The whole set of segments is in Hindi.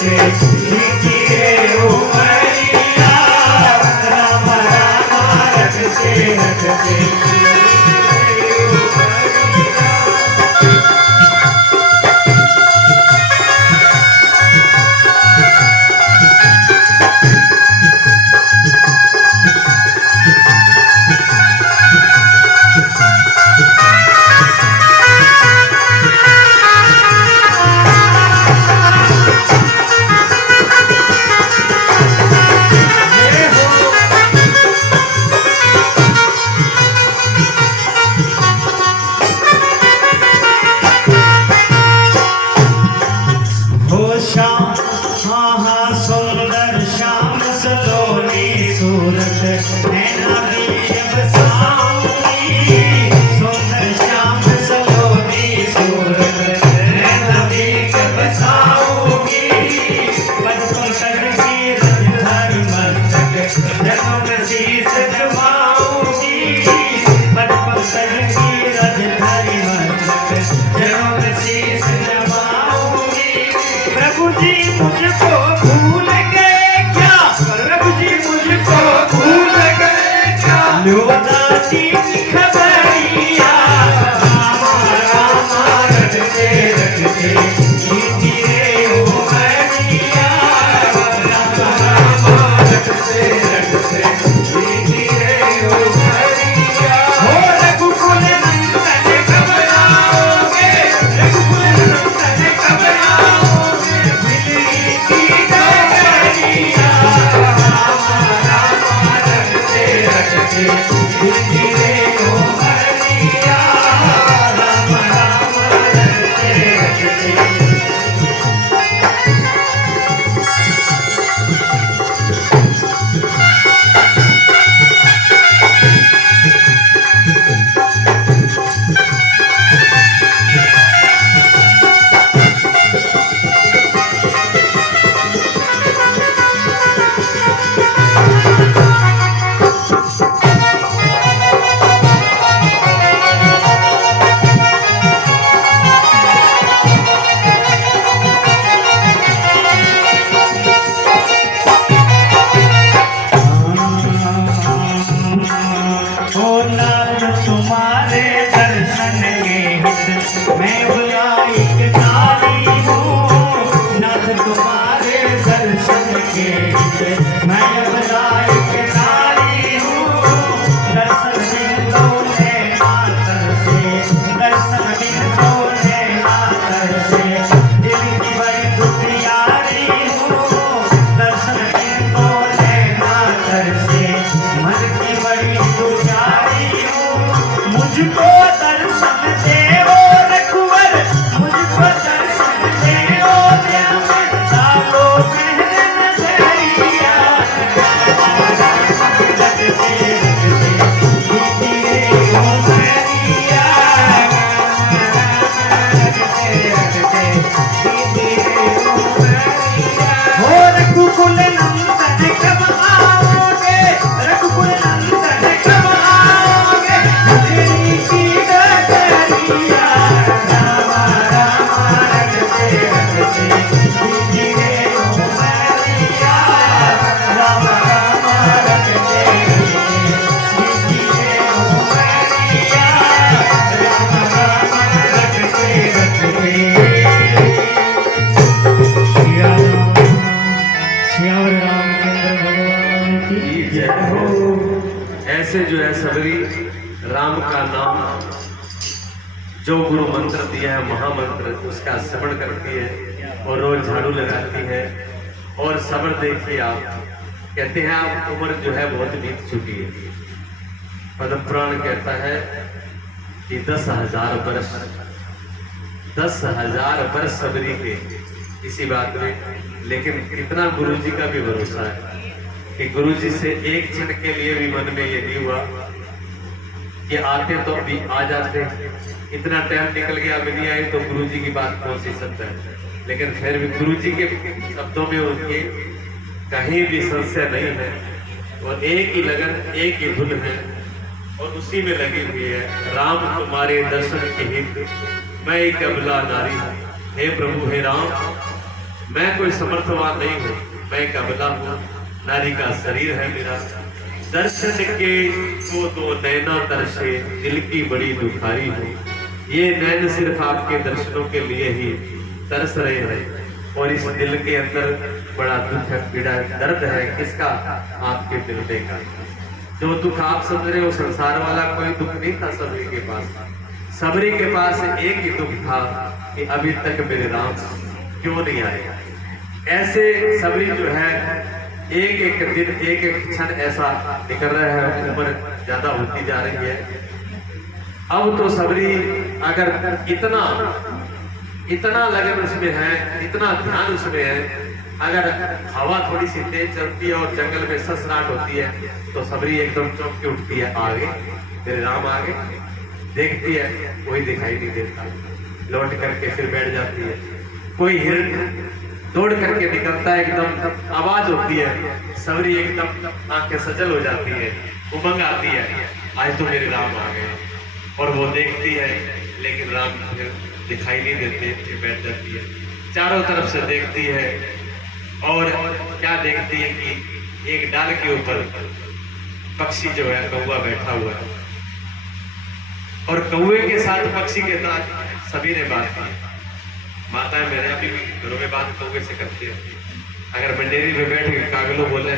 से जीती रे उमरिया राम राम रटते रटते ऐसे जो है सबरी राम का नाम जो गुरु मंत्र दिया है महामंत्र उसका श्रवण करती है और रोज झाड़ू लगाती है। और सबर देखिए आप कहते हैं आप उम्र जो है बहुत बीत चुकी है। पद्म पुराण कहता है कि 10,000 वर्ष 10,000 वर्ष सबरी के इसी बात में, लेकिन कितना गुरु जी का भी भरोसा है कि गुरु जी से एक क्षण के लिए भी मन में ये नहीं हुआ कि आते तो अभी आ जाते, इतना टाइम निकल गया अभी नहीं आए तो गुरु जी की बात कौन सी सत्य है। लेकिन फिर भी गुरु जी के शब्दों में उनके कहीं भी संशय नहीं है और एक ही लगन एक ही धुन है और उसी में लगी हुई है। राम तुम्हारे दर्शन के हित मैं एक अबला नारी, हे प्रभु हे राम मैं कोई समर्थवान नहीं हूँ, मैं एक अबला हूँ, नारी का शरीर है मेरा। दर्शन के वो दो नैना तरसे, दिल की बड़ी दुखारी हूँ। ये नैन सिर्फ आपके दर्शनों के लिए ही तरस रहे हैं, और इस दिल के अंदर बड़ा दुख है, पीड़ा दर्द है। किसका? आपके मिलने का। जो दुख आप समझ रहे हो संसार वाला कोई दुख नहीं था सबरी के पास। सबरी के पास एक ही दुख था कि अभी तक मेरे राम क्यों नहीं आए। ऐसे सबरी जो है एक एक दिन एक एक क्षण ऐसा निकल रहा है, उम्र ज्यादा होती जा रही है। अब तो सबरी अगर इतना लगन उसमें है, इतना ध्यान उसमें है, अगर हवा थोड़ी सी तेज चलती है और जंगल में ससराहट होती है तो सबरी एकदम चौंक के उठती है, आगे मेरे राम आगे। देखती है कोई दिखाई नहीं देता, लौट करके फिर बैठ जाती है। कोई हिरण दौड़ करके निकलता है, एकदम आवाज होती है, सबरी एकदम आंखें सजल हो जाती है, उमंग आती है, आज तो मेरे राम आ गए। और वो देखती है लेकिन राम दिखाई नहीं देते, फिर बैठ जाती है। चारों तरफ से देखती है और क्या देखती है कि एक डाल के ऊपर पक्षी जो है कौवा बैठा हुआ है, और कौवे के साथ पक्षी के साथ सभी ने बात की। माताएं मेरे अभी भी घरों में बात कौवे से करती है। अगर मंडेरी में बैठ के कागलो बोले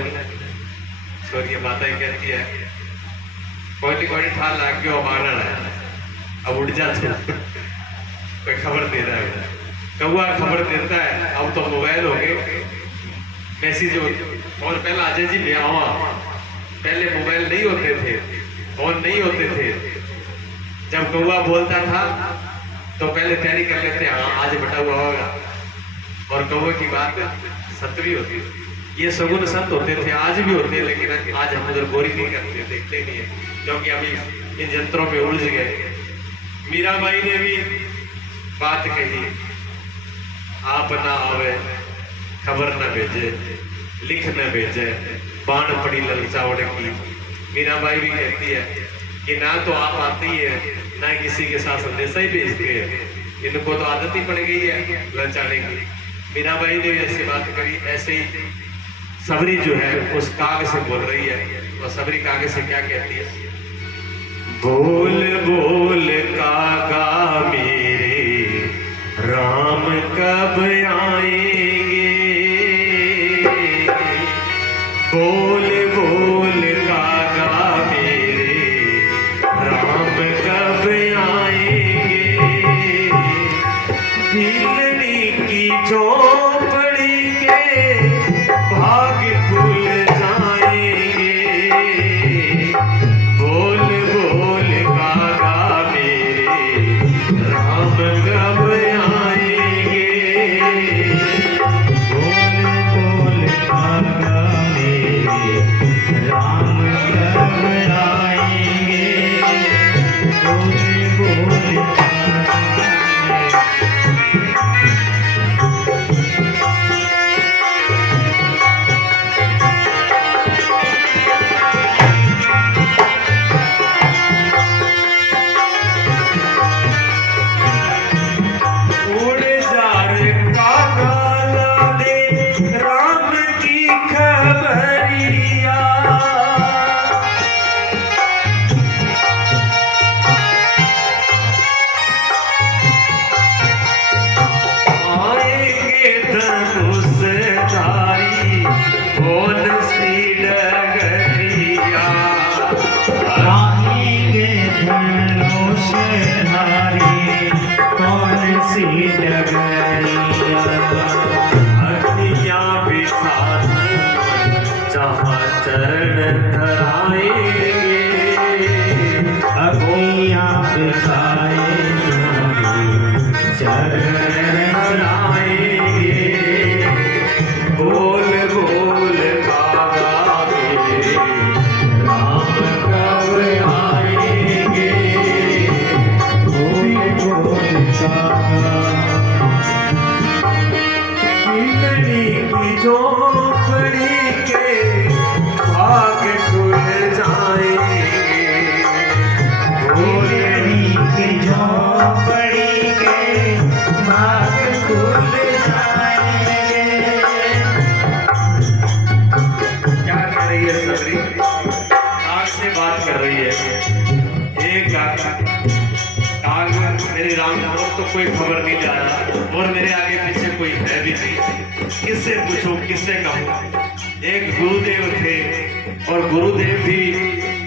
छोरी माताएं कहती है कोई कोई ठाल लाग गया मारना है, अब उठ जा कोई खबर दे रहा है। कौवा खबर देता है, अब तो मोबाइल हो गए, मैसेज हो। और पहले अजय जी ले आवा, पहले मोबाइल नहीं होते थे, फोन नहीं होते थे। जब कौवा बोलता था तो पहले तैयारी कर लेते, हाँ आज बटा हुआ होगा, और कौवे की बात सत्य भी होती है। ये सगुन संत होते थे, आज भी होते हैं, लेकिन आज हम उधर गौरी नहीं करते, देखते नहीं है, क्योंकि अभी इन यंत्रों में उलझ गए। मीराबाई ने भी बात कही, आप ना आवे खबर न भेजे, लिख न भेजे, बाण पड़ी ललचावड़ की। मीराबाई भी कहती है कि ना तो आप आती है, ना किसी के साथ संदेशा ही भेजते हैं, इनको तो आदत ही पड़ गई है ललचाने की। मीराबाई ने भी ऐसी बात करी। ऐसे ही सबरी जो है उस काग से बोल रही है, और सबरी काग से क्या कहती है? बोल बोल कागा मेरे राम कब आएंगे, बोल बोल कागा मेरे राम कब आएंगे, दिलनी की झोपड़ी के भाग खुल जाएंगे, बोल बोल कागा मेरे राम कब आएंगे, बोल बोल कागा मेरे राम कब आएंगे, बोल बोल कागा मेरे कोई खबर नहीं ला रहा और मेरे आगे पीछे कोई है भी नहीं, किससे पूछूं, किससे कहूं। एक गुरुदेव थे और गुरुदेव भी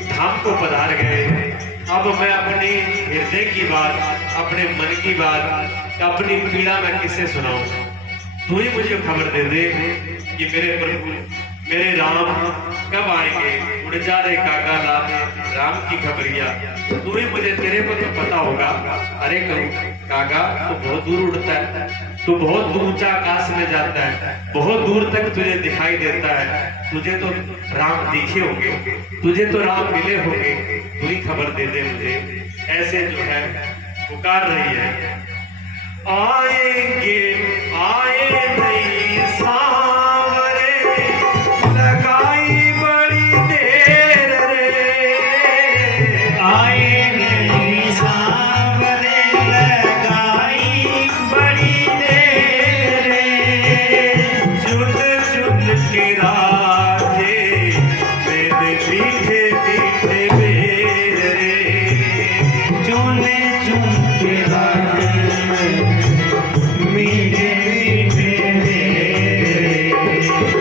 धाम को पधार गए। अब मैं अपनी हृदय की बात, अपने मन की बात, अपनी पीड़ा मैं किससे सुनाऊं। तू ही मुझे खबर दे दे कि मेरे प्रभु, मेरे राम कब आएंगे। उड़ जा रहे काका लाने राम की खबरिया, तू ही मुझे, तेरे को तो पता होगा। अरे काका तू बहुत दूर उड़ता है, तू बहुत ऊंचा आकाश में जाता है, बहुत दूर तक तुझे दिखाई देता है, तुझे तो राम दिखे होंगे, तुझे तो राम मिले होंगे, तू ही खबर दे दे मुझे। ऐसे जो है पुकार रही है। आएंगे आए नहीं सांवरे, लगाई बड़ी देर रे। आए नहीं सांवरे, लगाई बड़ी देर रे। चुन चुन के राखे मेरे मीठे मीठे बेर रे। चुन चुन के राखे मीठे मीठे मेरे।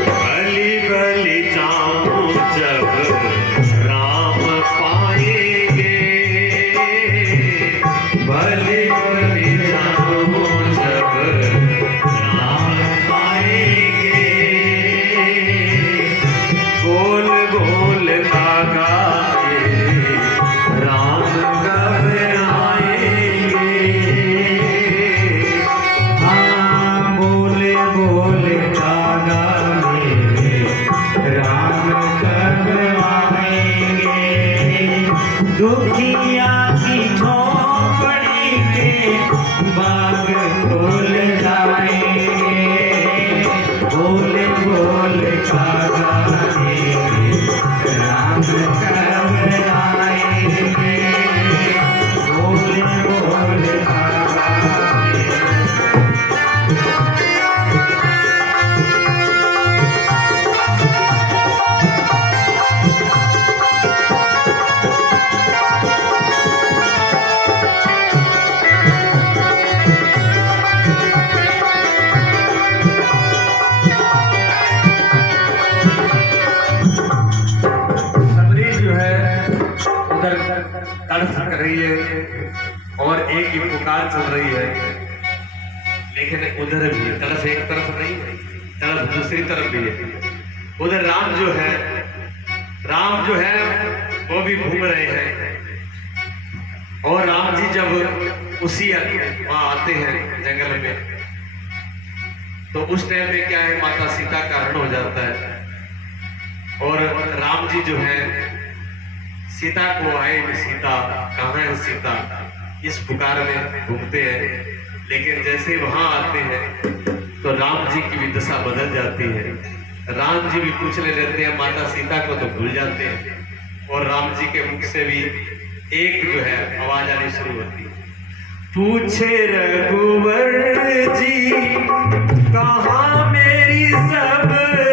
भली भली चाहूं जब राम पाएंगे, भली भली चाहूं जब राम पाएंगे। गोल गोल धागा ये राम कब आएंगे। हाँ बोले बोले कागा मेरे राम कब आएंगे। दुखिया की झोपड़ी के बाग खोल जाएंगे। बोले बोले कागा मेरे राम कब आएंगे। बोले बोले कागा मेरे। सबरी जो है उधर तड़फ कर रही है और एक ही पुकार चल रही है, लेकिन उधर भी तड़फ एक तरफ नहीं है, तड़फ दूसरी तरफ भी है। उधर राम जो है वो भी घूम रहे हैं। और राम जी जब उसी वहां आते हैं जंगल में, तो उस टाइम में क्या है, माता सीता का हरण हो जाता है। और राम जी जो है सीता को आए, सीता कहाँ है सीता, इस पुकार में घूमते हैं। लेकिन जैसे वहां आते हैं तो राम जी की भी दशा बदल जाती है। राम जी भी पूछने लगते हैं, माता सीता को तो भूल जाते हैं। और राम जी के मुख से भी एक जो है आवाज आनी शुरू होती है। पूछे रघुवर जी कहाँ मेरी सबरी।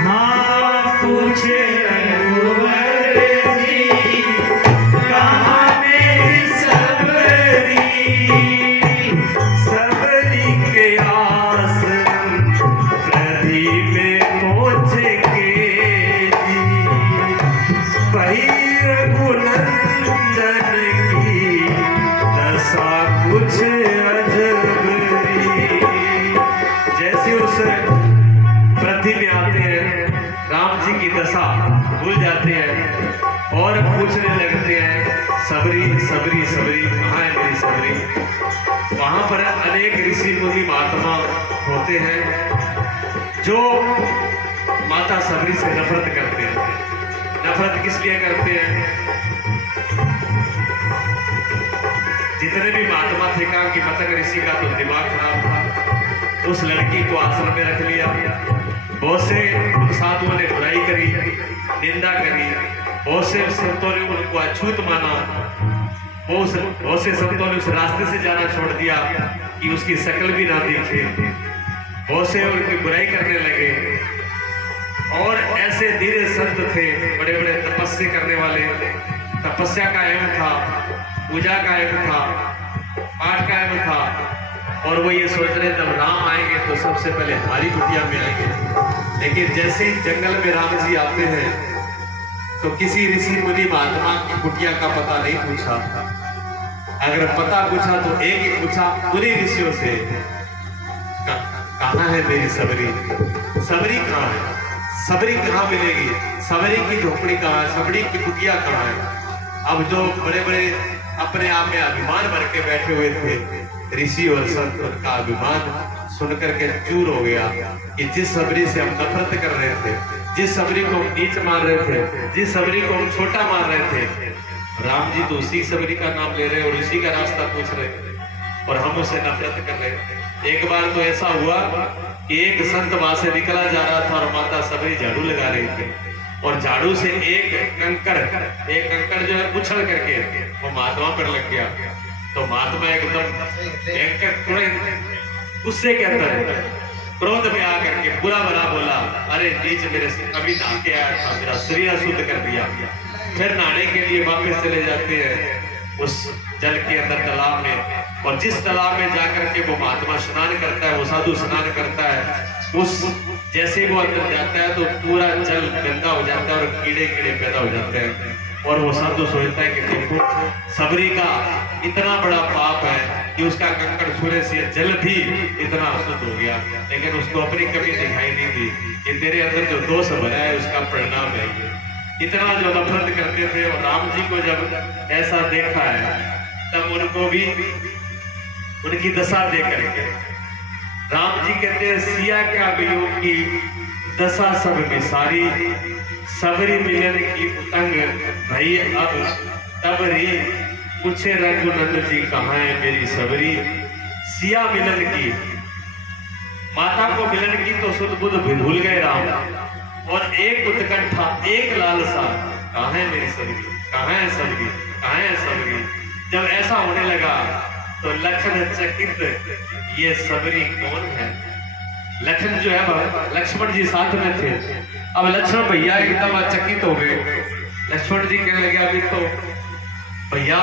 हाँ पूछे रघुवर जी कहाँ मेरी सबरी। सबरी के आस प्रदीप पहुँच के जी, वही रघुनंदन की दशा कुछ अजबरी। जैसे उस पृथ्वी में आते हैं, राम जी की दशा भूल जाते हैं और पूछने लगते हैं, सबरी सबरी सबरी कहाँ है मेरी सबरी। वहां पर अनेक ऋषि मुनि महात्मा होते हैं जो माता सबरी से नफरत करते हैं। नफरत किस लिए करते हैं? जितने भी महात्मा थे, कहा कि मतंग ऋषि का तो दिमाग खराब था, उस लड़की को आश्रम में रख लिया। बहुत से साधुओं ने बुराई करी, निंदा करी, बहुत से संतों ने उनको अछूत माना, बहुत से संतों ने उस रास्ते से जाना छोड़ दिया कि उसकी शक्ल भी ना देखे, बहुत से उनकी बुराई करने लगे। और ऐसे धीरे संत थे, बड़े बड़े तपस्या करने वाले, तपस्या का एम था, पूजा कायम था, पाठ कायम था, और वो ये सोच रहे जब राम आएंगे तो सबसे पहले हमारी कुटिया में आएंगे। लेकिन जैसे ही जंगल में राम जी आते हैं तो किसी ऋषि मुनि महात्मा की कुटिया का पता नहीं पूछा। अगर पता पूछा तो एक ही पूछा मुनि ऋषियों से, कहाँ है मेरी सबरी? सबरी कहाँ है? सबरी कहाँ मिलेगी? सबरी की झोपड़ी कहाँ है? सबरी की कुटिया कहाँ है? अब जो बड़े बड़े अपने आप में अभिमान भर के बैठे हुए थे ऋषि और संत, उनका अभिमान सुनकर के चूर हो गया कि जिस सबरी से हम नफरत कर रहे थे, जिस सबरी को हम नीच मान रहे थे, जिस सबरी को हम छोटा मान रहे थे, राम जी तो उसी सबरी का नाम ले रहे और उसी का रास्ता पूछ रहे और हम उससे नफरत कर रहे थे। एक बार तो ऐसा हुआ कि एक संत वहां से निकला जा रहा था और माता सबरी झाड़ू लगा रही थी और झाड़ू से एक कंकड़ जो है उछल करके वो महात्मा पर लग गया। तो महात्मा एकदम उससे कहता है, क्रोध में आकर के बुरा भला बोला, अरे नीच, मेरे अभी नहा के आया था, मेरा शरीर शुद्ध कर दिया। फिर नहाने के लिए वापस चले जाते हैं उस जल के अंदर तालाब में, और जिस तालाब में जाकर के वो महात्मा स्नान करता है, वो साधु स्नान करता है, उस जैसे वो अंदर जाता है तो पूरा जल गंदा हो जाता है और कीड़े कीड़े पैदा हो जाते हैं। और वो साधु सोचता है कि देखो सबरी का इतना बड़ा पाप है कि उसका कंकड़ छूने से जल भी इतना अशुद्ध हो गया, लेकिन उसको अपनी कमी दिखाई नहीं दी कि तेरे अंदर जो दोष भरा है उसका परिणाम है ये। इतना जो नफरत करते थे, और राम जी को जब ऐसा देखा है तब उनको भी उनकी दशा देख करके राम जी कहते हैं, सिया क्या वियोग की दशा सब विसारी, सबरी मिलन की उतंग भई अब तब री, पूछे रघुनंदन जी कहाँ है मेरी सबरी? सिया मिलन की, माता को मिलन की तो सुध बुध भूल गए राम, और एक उत्कंठा, एक लालसा, कहाँ है मेरी सबरी? कहाँ है सबरी? कहाँ है सबरी? जब ऐसा होने लगा तो लखन चकित, ये सबरी कौन है? लखन जो है लक्ष्मण जी साथ में थे। अब लक्ष्मण भैया एकदम चकित हो गए। लक्ष्मण जी कहने लगे, अभी तो भैया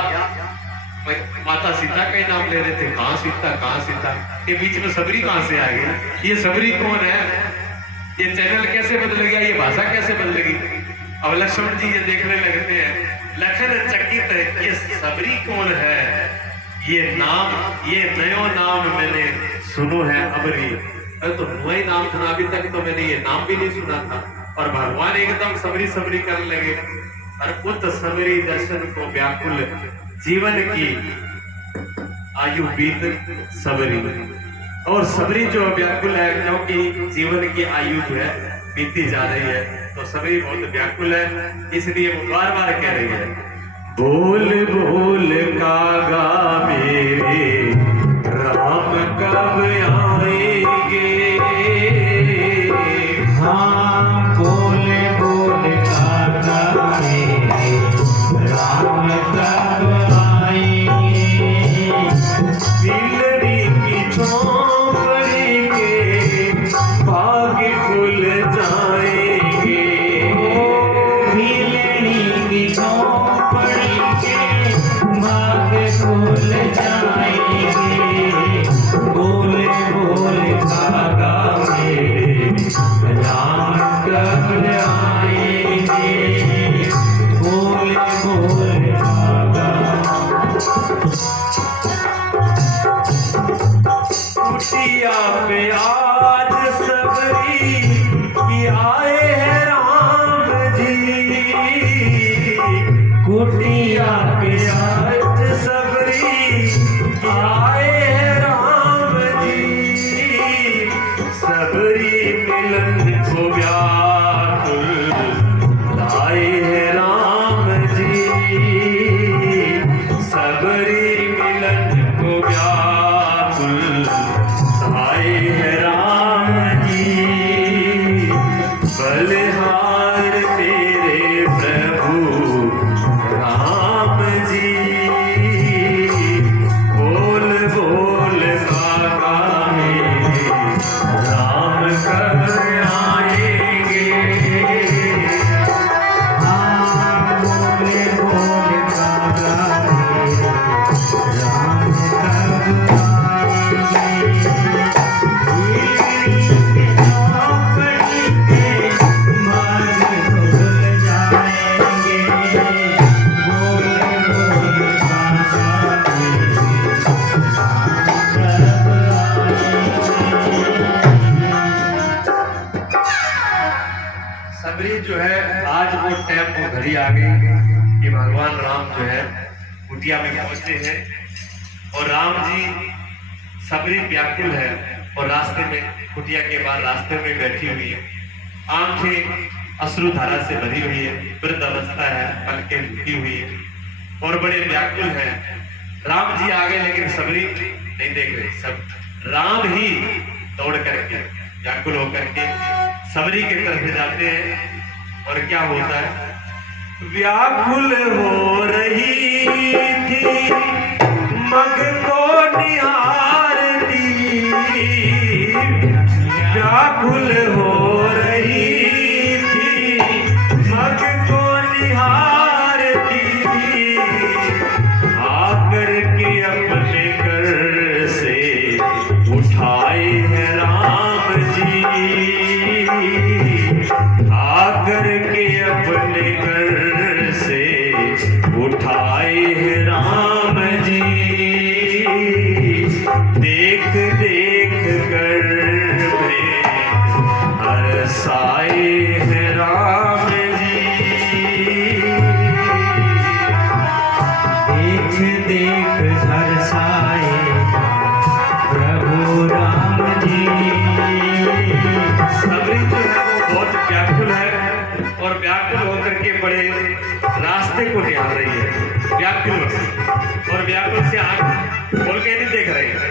माता सीता का ही नाम ले रहे थे, कहाँ सीता, कहाँ सीता, के बीच में सबरी कहाँ से आ गई? ये सबरी कौन है? ये चैनल कैसे बदल गया? ये भाषा कैसे बदलेगी? अब लक्ष्मण जी ये देखने लगते हैं, लखन चकित है, ये सबरी कौन है? ये नाम, ये नयो नाम मैंने सुनो है अबरी। अरे तो वही नाम सुना, अभी तक तो मैंने ये नाम भी नहीं सुना था। और भगवान एकदम सबरी सबरी करने लगे, और उत सबरी दर्शन को व्याकुल, जीवन की आयु बीत सबरी। और सबरी जो व्याकुल है, क्योंकि जीवन की आयु जो है बीती जा रही है, तो सबरी बहुत व्याकुल है, इसलिए वो बार बार कह रही है, बोल बोल कागा मेरे राम कब आएंगे? हाँ बोल बोल कागा मेरे राम कब आएंगे? बिलरी की झोंपड़ी के भाग खुल जाएंगे। बिलरी की झोंपड़ी के भाग खुल जाएंगे। बोल बोल कागा मेरे राम कब आएंगे? बोल बोल कागा। कुटिया पे आज सबरी की आए हैं राम जी। कुटिया पे आज सबरी की आए हैं राम जी। सबरी मिलन को व्याकुल लाए हैं राम जी। सबरी मिलन को व्याकुल आए हैं राम जी। बलिहार मेरे प्रभु राम जी। बोल बोल कागा मेरे राम कब आएंगे? हाँ बोल बोल कागा मेरे घड़ी आ गई कि भगवान राम जो है कुटिया में पहुंचे हैं और राम जी सबरी व्याकुल है और रास्ते में कुटिया के बाद रास्ते में बैठी हुई है, आंखें अश्रुधारा से भरी हुई है, वृद्ध अवस्था है, पलकें झुकी हुई है और बड़े व्याकुल है। राम जी आ गए लेकिन सबरी नहीं देख रहे, सब राम ही दौड़ करके व्याकुल होकर के सबरी के तरफ जाते हैं और क्या होता है, व्याकुल हो रही थी मग को निहारती, व्याकुल हो रही थी मग को निहारती, आकर के अपने घर से उठाए हैं राम जी, आकर के अपने घर से उठाए हैं राम जी, देख देख कर में हर्षाए हैं राम जी, देख देख हर्षाए प्रभु राम जी। सबरी जो है वो बहुत व्याकुल है और व्याकुल होकर के बड़े रास्ते को निहार रही है, व्याकुल से, और व्याकुल से आंख खोल के नहीं देख रही है,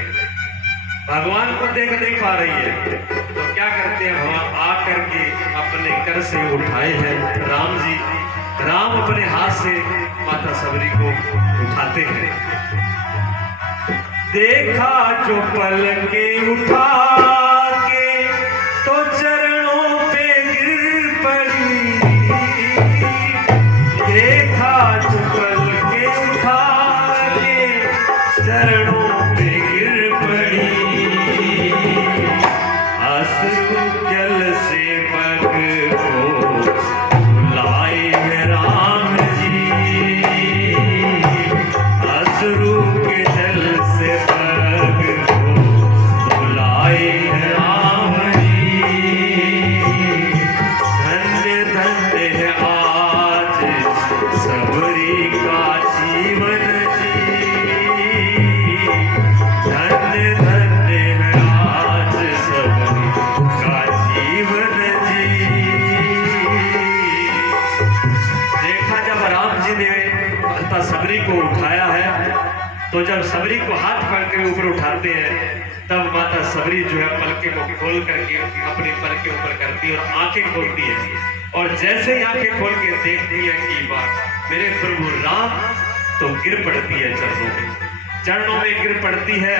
भगवान को देख नहीं पा रही है। तो क्या करते हैं, वहां आकर के अपने कर से उठाए हैं राम जी, राम अपने हाथ से माता सबरी को उठाते हैं, देखा जो पल के उठा के तो चरणों पे गिर पड़ी, देखा जो पल के उठा के चरणों पे गिर पड़ी, अश्रु जल से पग को लाए हैं राम जी, अश्रु के जल से पग को लाए हैं राम जी, धन्य धन्य है आज सबरी का जीवन जी, धन्य धन्य है आज सबरी का जीवन जी। देखा जब राम जी ने माता सबरी को उठाया है, तो जब सबरी को हाथ पकड़ के ऊपर उठाते हैं तब माता सबरी जो है पलके को खोल करके अपने पल के ऊपर करती है और आंखें खोलती है, और जैसे ही आंखें खोल के देखती है कि वाह मेरे प्रभु राम, तो गिर पड़ती है चरणों में गिर पड़ती है।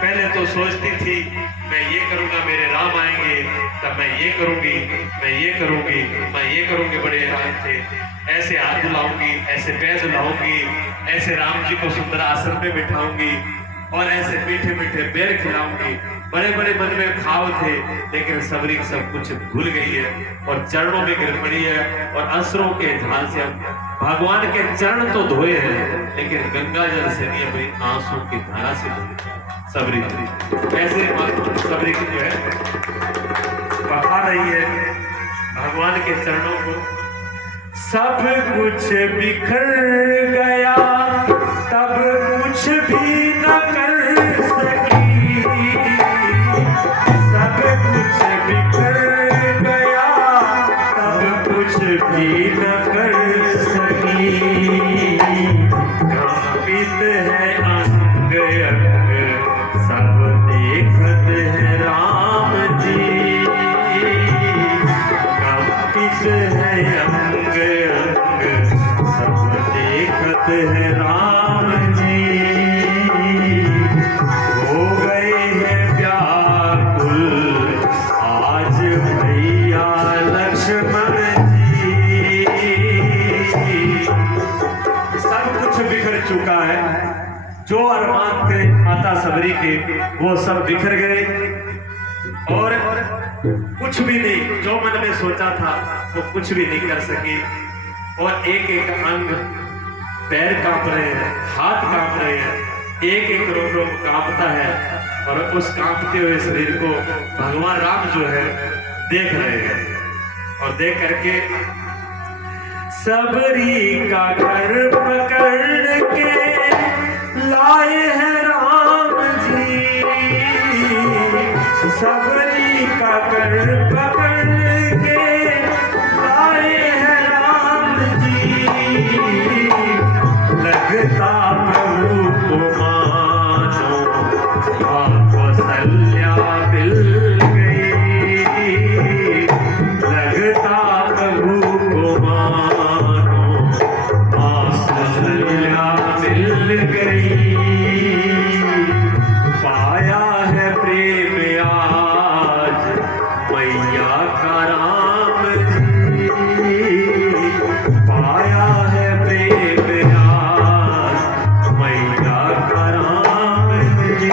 पहले तो सोचती थी मैं ये करूंगा मेरे राम आएंगे तब मैं ये करूंगी, मैं ये करूंगी, मैं ये करूंगी, बड़े राम थे, ऐसे हाथ धुलाऊंगी, ऐसे पैर धुलाऊंगी, ऐसे राम जी को सुंदर आसन में बिठाऊंगी और ऐसे मीठे मीठे बेर खिलाऊंगी, बड़े बड़े मन में खाव थे। लेकिन सबरी सब कुछ भूल गई है और चरणों में गिर पड़ी है और असरों के झाल से भगवान के चरण तो धोए हैं लेकिन गंगा जल से नहीं, अपनी आंसू की धारा से धोए सबरी। कैसे सबरी की जो है बहा रही है भगवान के चरणों को, सब कुछ बिखर गया तब कुछ भी न कर सकी, सब कुछ बिखर गया तब कुछ भी न कर सकी, कंपित है अंग अंग सब देखत है राम जी, कंपित है अंग अंग सब देखत है राम जी, हो गए हैं व्याकुल आज भैया लक्ष्मण जी, सब कुछ बिखर चुका है, जो अरमान थे माता सबरी के वो सब बिखर गए और कुछ भी नहीं, जो मन में सोचा था वो कुछ भी नहीं कर सकी, और एक एक अंग, पैर कांप रहे हैं, हाथ कांप रहे हैं, एक एक रोग कांपता है और उस कांपते हुए शरीर को भगवान राम जो है देख रहे हैं और देख करके सबरी का घर पकड़ के लाए हैं राम जी, सबरी का घर पकड़ के लाए हैं राम जी। लगता प्रभु को मानो मां कौशल्या मिल गई, लगता प्रभु को मानो मां कौशल्या मिल गई। पाया है प्रेम आज मैया का राम जी, पाया है प्रेम आज मैया का राम जी।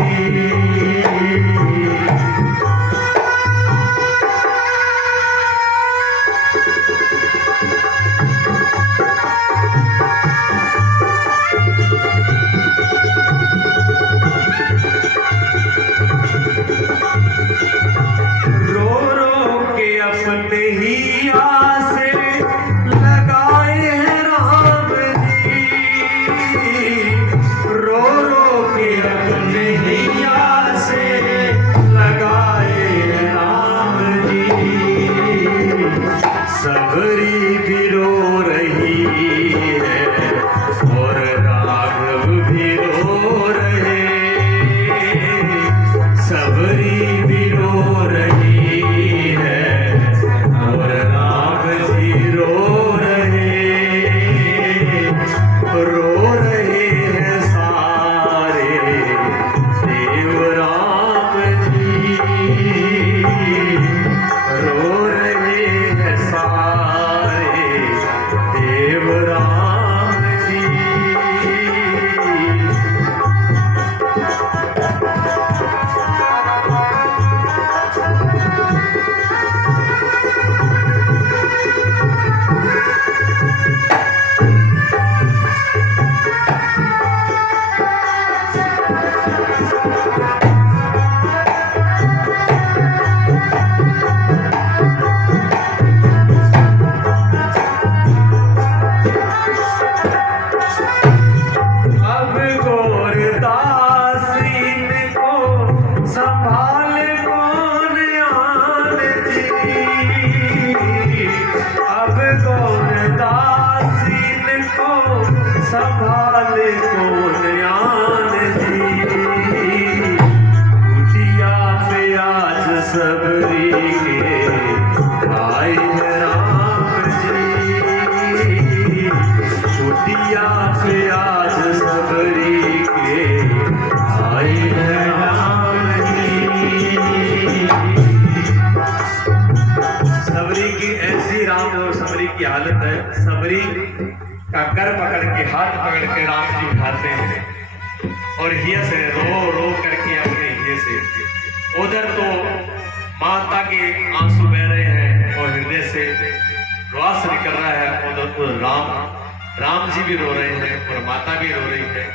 रो रो के अपने ही आसे लगाए हैं राम जी, रो रो के अपने ही आसे लगाए हैं राम जी। सबरी भी रो रही है और राघव भी रो रहे, सबरी भी रो रही है और राम जी रो रहे हैं सारे देव राम जी, रो रहे हैं सारे देव राम जी। अब गोरदास इनको संभाले कौन आन जी, अब गोरदास इनको संभाले कौन आन जी। कुटिया पे आज सबरी के आए हैं राम जी, कुटिया पे आज सबरी के आए हैं राम जी। सबरी की ऐसी राम और सबरी की हालत है, सबरी का कर पकड़ के हाथ पकड़ के राम जी उठाते हैं और हिय से रो रो करके अपने हिय से, उधर तो माता के आंसू बह रहे हैं और हृदय से श्वास निकल रहा है, उधर तो राम जी भी रो रहे हैं और माता भी रो रही है।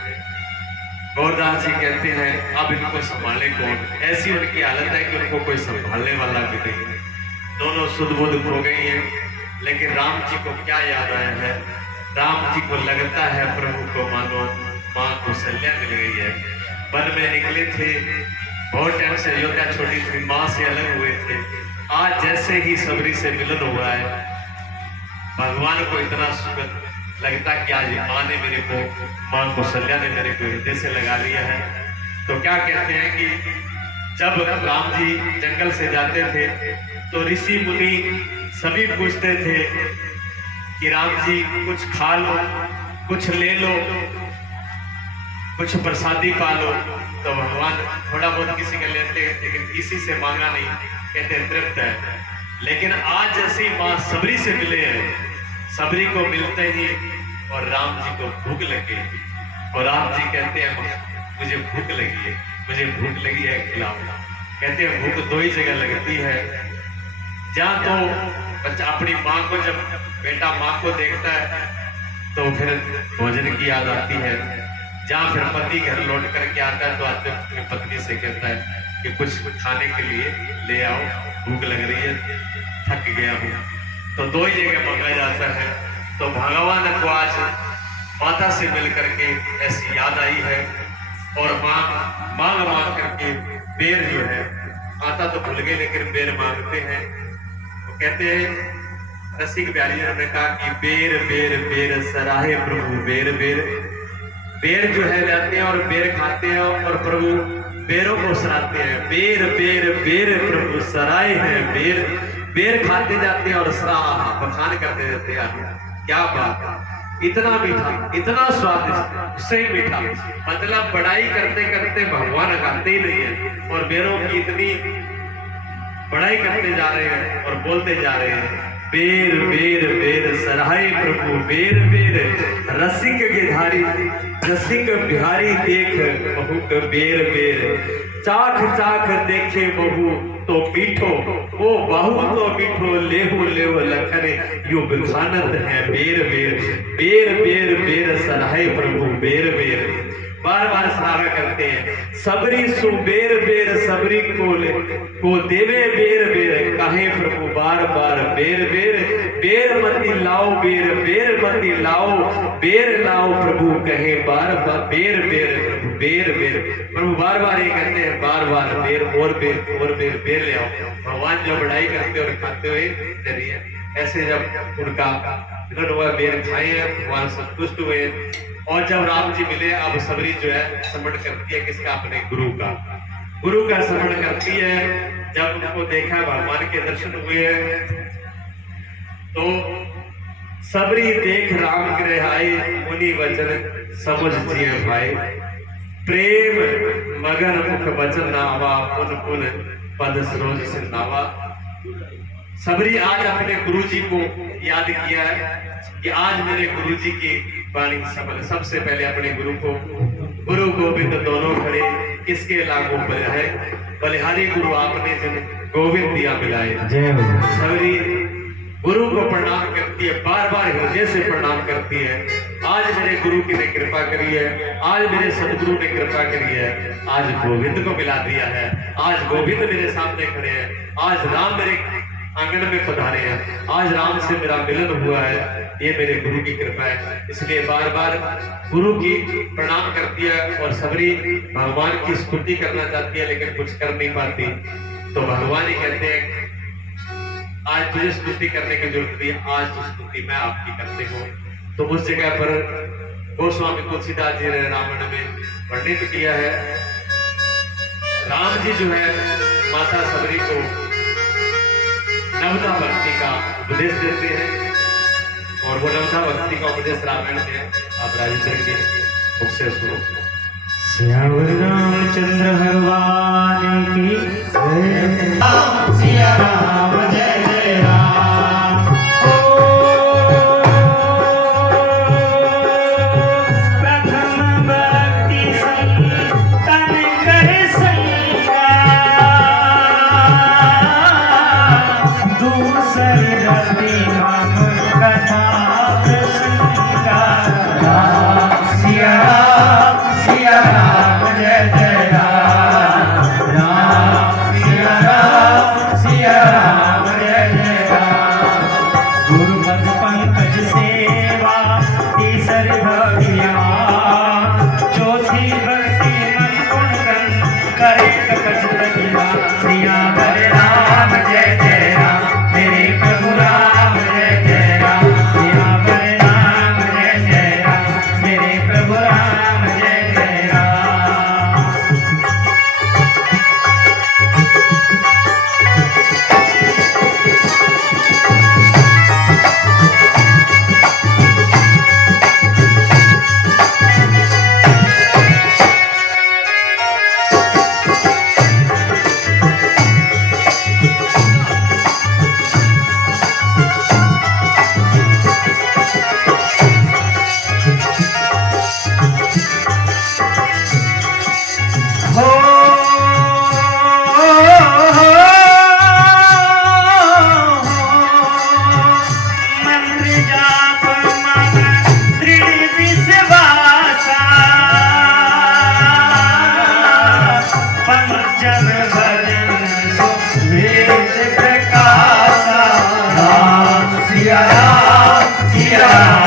गौरदास जी कहते हैं अब इनको संभाले कौन, ऐसी उनकी हालत है कि उनको कोई संभालने वाला भी नहीं। दोनों सुध बुध हो गई हैं, लेकिन राम जी को क्या याद आया है, राम जी को लगता है प्रभु को मानो मां कौशल्या मिल गई है। वन में निकले थे, बहुत टाइम से अयोध्या छोटी थी, माँ से अलग हुए थे, आज जैसे ही सबरी से मिलन हुआ है भगवान को इतना सुख लगता कि आज माँ ने मेरे को, मां कौशल्या ने मेरे को हृदय से लगा लिया है। तो क्या कहते हैं कि जब राम जी जंगल से जाते थे तो ऋषि मुनि सभी पूछते थे कि राम जी कुछ खा लो, कुछ ले लो, कुछ प्रसादी पा लो। तो भगवान थोड़ा बहुत किसी का लेते हैं, लेकिन किसी से मांगा नहीं, कहते तृप्त है। लेकिन आज जैसे माँ सबरी से मिले हैं, सबरी को मिलते ही और राम जी को भूख लगी और राम जी कहते हैं मुझे भूख लगी है, मुझे भूख लगी है खिलाओ। कहते हैं भूख दो ही जगह लगती है, जहाँ तो बच्चा अपनी माँ को, जब बेटा माँ को देखता है तो फिर भोजन की याद आती है, जहाँ फिर पति घर लौट करके आता है तो आते अपनी पत्नी से कहता है कि कुछ खाने के लिए ले आओ, भूख लग रही है, थक गया हूँ। तो दो ही जगह मांगा जाता है, तो भगवान को आज माता से मिल करके ऐसी याद आई है और मांग करके बेर जो है, आता तो भूल गए लेकिन बेर मांगते हैं। तो कहते हैं रसिक प्यारी ने कहा कि बेर बेर बेर सराहे प्रभु बेर बेर। बेर जो है जाते हैं और बेर खाते हैं और प्रभु बेरों को सराहते हैं। बेर बेर बेर प्रभु सराय है बेर। बेर खाते जाते हैं और सराह बखान करते रहते हैं। क्या बात, इतना मीठा, इतना स्वादिष्ट, उससे मीठा, मतलब बड़ाई करते करते भगवान खाते ही नहीं है और बेरों की इतनी बड़ाई करते जा रहे हैं और बोलते जा रहे हैं बेर बेर बेर सराय प्रभु बेर बेर। रसिक गिधारी रसिक बिहारी देख बहुत बेर बेर। चाख चाख देखे बहु तो मीठो ओ बहु तो मीठो लेहु लेव लखने यो बिखानत है बेर बेर। बेर बेर बेर सराय प्रभु बेर बेर। बार बार सराहना करते हैं सबरी सुबेर बेर सबरी को देवे बेर बेर। काहे प्रभु बार बार बेर बेर। बेर मती लाओ बेर बेर मती लाओ बेर लाओ प्रभु कहे बार बार बेर बेर प्रभु बेर बेर। प्रभु बार बार ये कहते हैं बार बार बेर और बेर बेर ले आओ। भगवान जो बढ़ाई करते और खाते हुए चलिए ऐसे जब उनका मिलन हुआ बेर खाए हैं भगवान संतुष्ट हुए। और जब राम जी मिले अब सबरी जो है समरण करती है किसका, अपने गुरु का समरण करती है। जब उनको देखा भगवान के दर्शन हुए तो सबरी देख राम गृह आए मुनि वचन समझ जिए भाई। प्रेम मगन मुख वचन नावा पुन पुन पद सरोज सिंधावा। सबरी आज अपने गुरु जी को याद किया है कि आज मेरे गुरु जी की वाणी सबसे पहले अपने गुरु गोविंद दोनों खड़े किसके लागू पर है। बलिहारी गुरु आपने जन गोविंद दिया मिलाए। सबरी गुरु को प्रणाम करती है, बार बार हृदय से प्रणाम करती है। आज मेरे गुरु की ने कृपा करी है, आज मेरे सदगुरु ने कृपा करी है, आज गोविंद को मिला दिया है। आज गोविंद मेरे सामने खड़े हैं, आज राम मेरे आंगन में पधारे हैं, आज राम से मेरा मिलन हुआ है, ये मेरे गुरु की कृपा है। इसलिए बार बार गुरु की प्रणाम करती है और सबरी भगवान की स्तुति करना चाहती है लेकिन कुछ कर नहीं पाती। तो भगवान ही कहते हैं आज तुझे स्तुति करने की जरूरत नहीं, आज तो स्तुति मैं आपकी करते हूँ। तो उस जगह पर गोस्वामी तुलसीदास जी ने रामायण में वर्णित किया है। राम जी जो है माता सबरी को नवदा भक्ति का उपदेश देते हैं और वो नवदा भक्ति का उपदेश रामायण में आप राजेंद्र के मुख से सुनो। श्यावर रामचंद्र भगवान की जय। सिया राम जय जय राम। प्रथम भक्ति संतन कर संगा, दूसर रवि नाम कथा प्रसंगा। राम सिया राम जय जय राम। राम सिया राम जय जय राम। गुरुपद पंकज सेवा तीसर भगिया, चौथी भक्ति मन गुण गण करे कपट प्रतिभा। सिया राम जय जय राम मेरे प्रभु राम जय जय राम। सिया राम जय जय राम मेरे प्रभु राम जय जय राम। सिया राम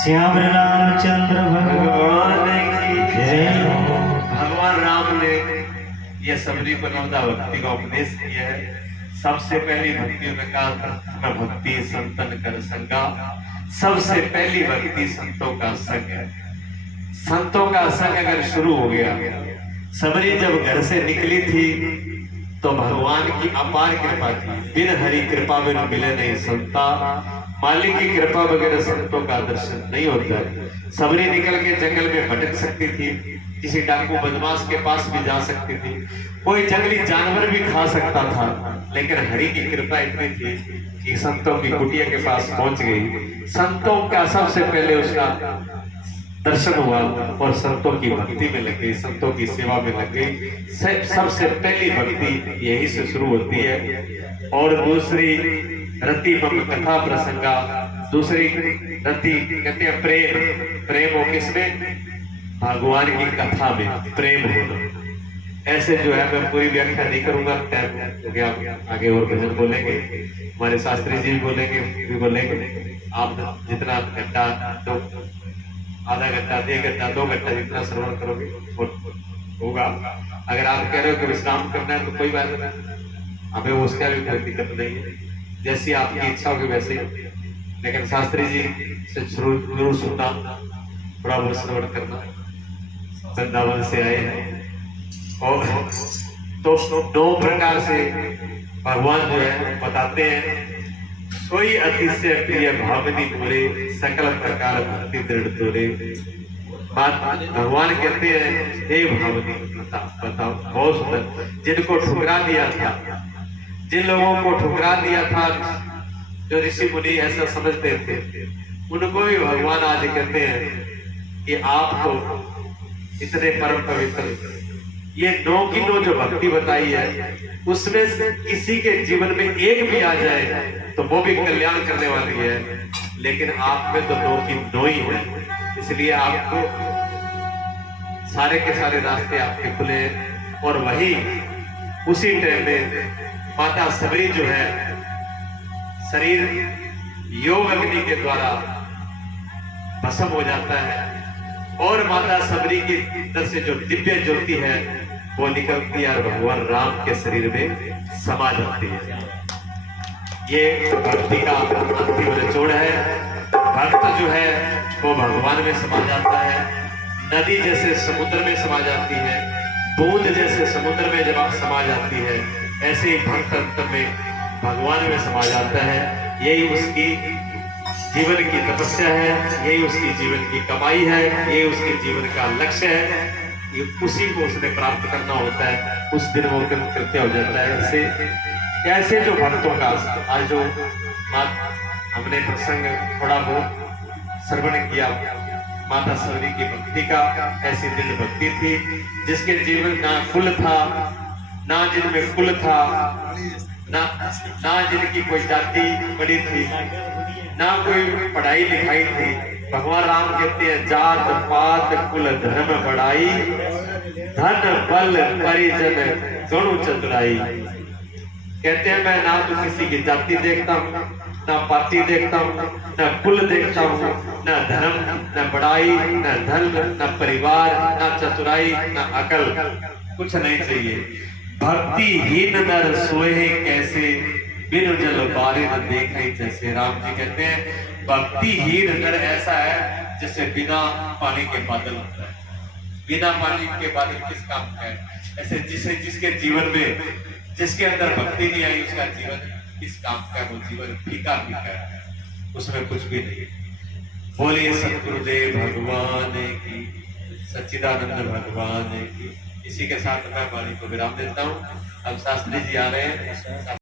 श्याम रामचंद्र भगवान की जय हो। भगवान राम ने यह सबरी को नवदा भक्ति का उपदेश किया है। सबसे पहली भक्ति में कहा भक्ति संतन कर संगा। सबसे पहली भक्ति संतों का संग है। संतों का संग अगर शुरू हो गया, सबरी जब घर से निकली थी तो भगवान की अपार कृपा थी। बिन हरि कृपा बिन मिले नहीं संता। मालिक की कृपा वगैरह संतों का दर्शन नहीं होता है। सबरी निकल के जंगल में भटक सकती थी, किसी डाकू बदमाश के पास भी जा सकती थी, कोई जंगली जानवर भी खा सकता था, लेकिन हरि की कृपा इतनी थी कि संतों की कुटिया के पास पहुंच गई। संतों का सबसे पहले उसका दर्शन हुआ और संतों की भक्ति में लग गई, संतों की सेवा में लग गई। सबसे पहली भक्ति यही से शुरू होती है। और दूसरी रति मम कथा प्रसंगा, दूसरी रति कहते हैं प्रेम। प्रेम हो किसमें? भगवान की कथा में प्रेम होना। ऐसे जो है मैं पूरी व्याख्या नहीं करूंगा, टाइम हो गया, आगे और भजन बोलेंगे, हमारे शास्त्री जी भी बोलेंगे। आप जितना घंटा तो आधा घंटा, 1 घंटा, 2 घंटा जितना श्रवण करोगे होगा। अगर आप कह रहे हो कि विश्राम करना है तो कोई बात नहीं, हमें उसका भी कोई दिक्कत नहीं है, जैसी आपकी इच्छा होगी वैसे ही। लेकिन शास्त्री जी से जरूर सुनना, थोड़ा बहुत श्रवण करना। वृंदावन से आए हैं और तो 2 प्रकार से भगवान जो है बताते हैं। सोई अतिशय प्रिय भावनी मोरे, सकल प्रकार भक्ति दृढ़ तोरे। भगवान कहते हैं हे भावनी, बताओ बहुत सुंदर। जिनको ठुकरा दिया था, जिन लोगों को ठुकरा दिया था, जो ऋषि मुनि ऐसा समझते थे, उनको भी भगवान आज कहते हैं कि आपको इतने परम पवित्र ये 9 की 9 जो भक्ति बताई है, उसमें से किसी के जीवन में एक भी आ जाए तो वो भी कल्याण करने वाली है। लेकिन आप में तो 9 की 9 ही है, इसलिए आपको सारे के सारे रास्ते आपके खुले। और वही उसी टाइम में माता सबरी जो है शरीर योग अग्नि के द्वारा भस्म हो जाता है और माता सबरी की अंदर से जो दिव्य ज्योति है वो निकलती है और भगवान राम के शरीर में समा जाती है। ये भक्ति का अंतिम निचोड़ है। भक्त जो है वो भगवान में समा जाता है। नदी जैसे समुद्र में समा जाती है, बूंद जैसे समुद्र में जब समा जाती है, ऐसे ही भक्त अंतर में भगवान में समा जाता है। यही उसकी जीवन की तपस्या है, यही उसकी जीवन की कमाई है, यही उसके जीवन का लक्ष्य है। ये उसी को उसने प्राप्त करना होता है, उस दिन वो कृत्य हो जाता है। ऐसे जो भक्तों का आज जो हमने प्रसंग थोड़ा बहुत श्रवण किया, माता सबरी की भक्ति का ऐसी दिल भक्ति थी जिसके जीवन ना कुल था, ना जिनमें कुल था, ना जिनकी कोई जाति बड़ी थी, ना कोई पढ़ाई लिखाई थी। भगवान राम कहते हैं जात पात कुल धर्म बढ़ाई, धन बल परिजन दोनों चतुराई। कहते हैं मैं ना तो किसी की जाति देखता हूँ, ना पाति देखता हूँ, ना कुल देखता हूँ, ना धर्म, ना बड़ाई, ना धन, ना परिवार, ना चतुराई, ना अकल, कुछ नहीं चाहिए। भक्तिहीन नर सोए कैसे, बिनु जल बारे न देखे जैसे। राम जी कहते हैं भक्तिहीन नर ऐसा है जैसे बिना पानी के बादल होता है। बिना पानी के बादल किस काम का है? ऐसे जिसके जीवन में, जिसके अंदर भक्ति नहीं आई, उसका जीवन किस काम का? वो जीवन फीका फीका है, उसमें कुछ भी नहीं। बोलिए सतगुरुदेव भगवान की, सच्चिदानंद भगवान की। इसी के साथ मैं वाणी को विराम देता हूँ। अब शास्त्री जी आ रहे हैं।